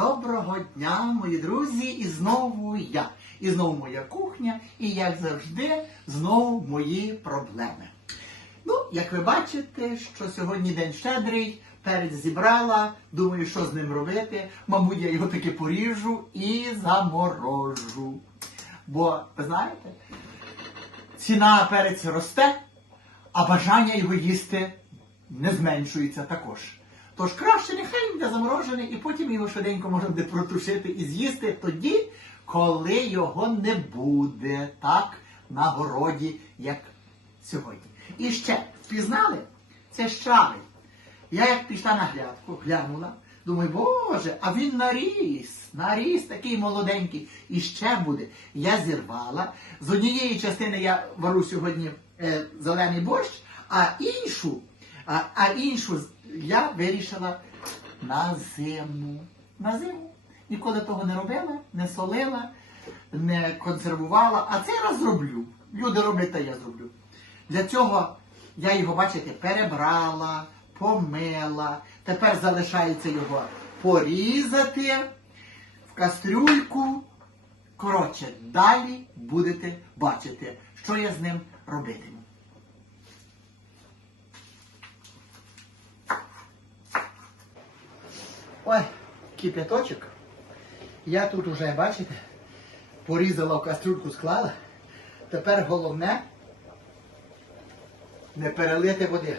Доброго дня, мої друзі, і знову я. І знову моя кухня, і як завжди, знову мої проблеми. Ну, як ви бачите, що сьогодні день щедрий, перець зібрала, думаю, що з ним робити. Мабуть, я його таки поріжу і заморожу. Бо, ви знаєте, ціна перцю росте, а бажання його їсти не зменшується також. Тож краще нехай він буде заморожений, і потім його швиденько можна буде протушити і з'їсти тоді, коли його не буде так на городі, як сьогодні. І ще впізнали? Це щавель. Я як пішла на глядку, глянула, думаю, боже, а він наріс, наріс такий молоденький. І ще буде. Я зірвала. З однієї частини я вару сьогодні е, зелений борщ, а іншу, а, а іншу я вирішила на зиму. На зиму. Ніколи того не робила, не солила, не консервувала, а цей раз зроблю. Люди роблять, та я зроблю. Для цього я його, бачите, перебрала, помила. Тепер залишається його порізати в кастрюльку. Коротше, далі будете бачити, що я з ним робитиму. Ой, кипяточок. Я тут уже, бачите, порізала в кастрюльку, склала. Тепер головне не перелити води.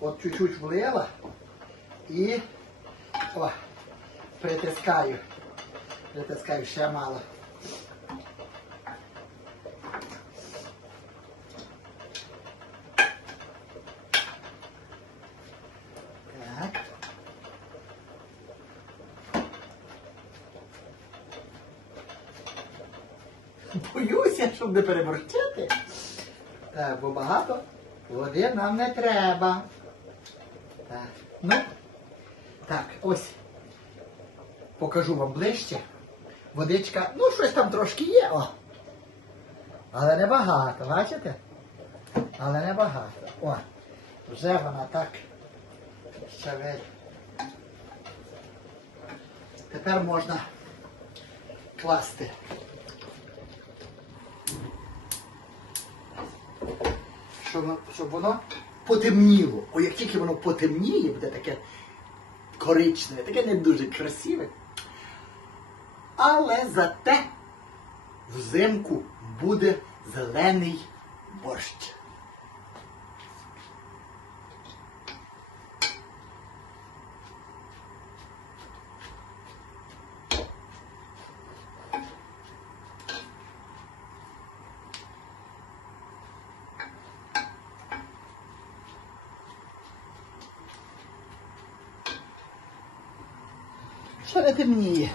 От чуть-чуть влила і о, притискаю. Притискаю ще мало. Так. Боюся, щоб не переборщити. Так, бо багато води нам не треба. Так, ну, так, ось. Покажу вам ближче. Водичка, ну щось там трошки є, о. Але не багато, бачите? Але не багато. О, вже вона так щавель. Тепер можна класти. Щоб, воно- потемніло. О, як тільки воно потемніє, буде таке коричневе, таке не дуже красиве. Але зате взимку буде зелений борщ. Ще не темніє.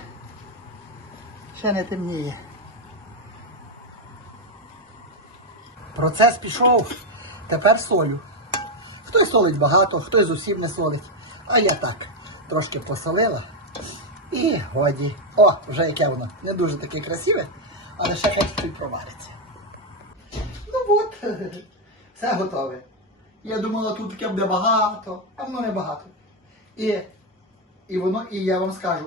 Ще не темніє. Процес пішов. Тепер солю. Хтось солить багато, хтось зовсім не солить. А я так. Трошки посолила. І годі. О, вже яке воно. Не дуже таке красиве, але ще хай провариться. Ну от, все готове. Я думала, тут таке буде багато, а воно не багато. І і воно, і я вам скажу,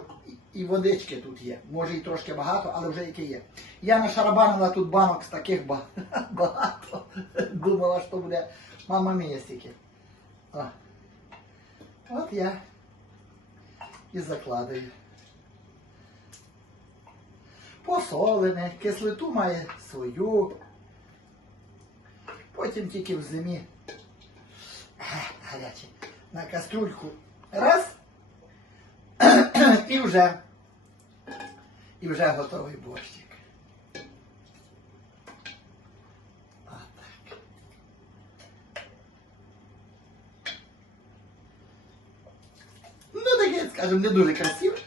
і- водички тут є. Може і трошки багато, але вже яке є. Я нашарабанила тут банок з таких багато. Думала, що буде мама мія стільки. От я і закладаю. Посолене, кислоту має свою. Потім тільки в зимі гаряче. На кастрюльку раз. І вже, і вже готовий борщик. Отак. Ну, таке, скажімо, не дуже красиве.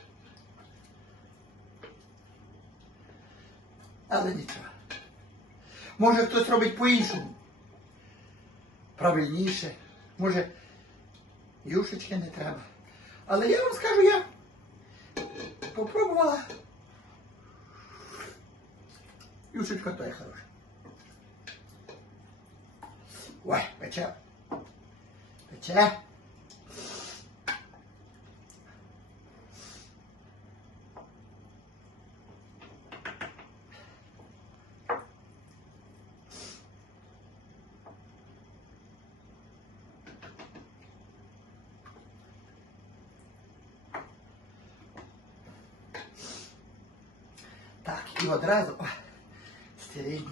Але нічого. Може хтось робить по-іншому. Правильніше. Може, юшечки не треба. Але я вам скажу, я попробувала. Юшечка то є хороша. Ой, печа. Пече. І одразу о, стерильні.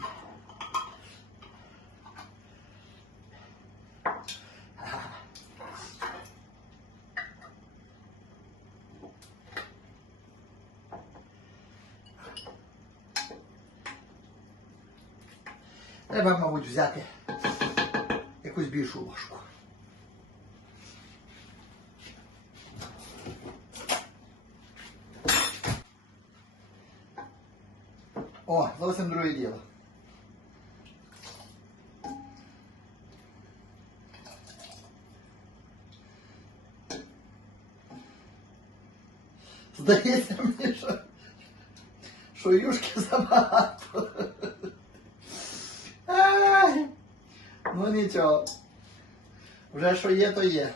Треба, мабуть, взяти якусь більшу ложку. О, зовсім друге діло. Здається мені, що, що юшки забагато. Ай, ну нічого. Вже що є, то є.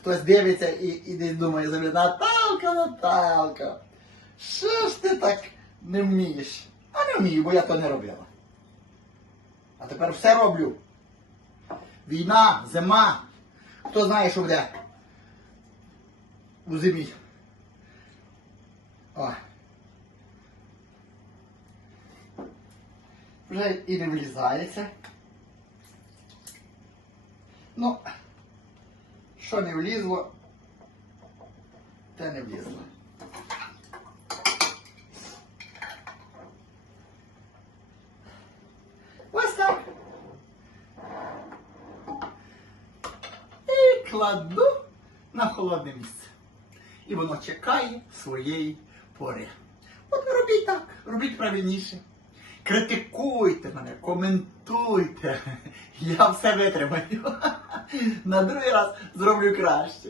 Хтось дивиться і, і десь думає собі, Наталка, Наталка, що ж ти так Не вмієш? А не вмію, бо я то не робила. А тепер все роблю. Війна, зима. Хто знає, що буде у зимі. О. Вже і не влізається. Ну, що не влізло, те не влізло. Ось так. І кладу на холодне місце. І воно чекає своєї пори. От робіть так, робіть правильніше. Критикуйте мене, коментуйте. Я все витримаю. На другий раз зроблю краще.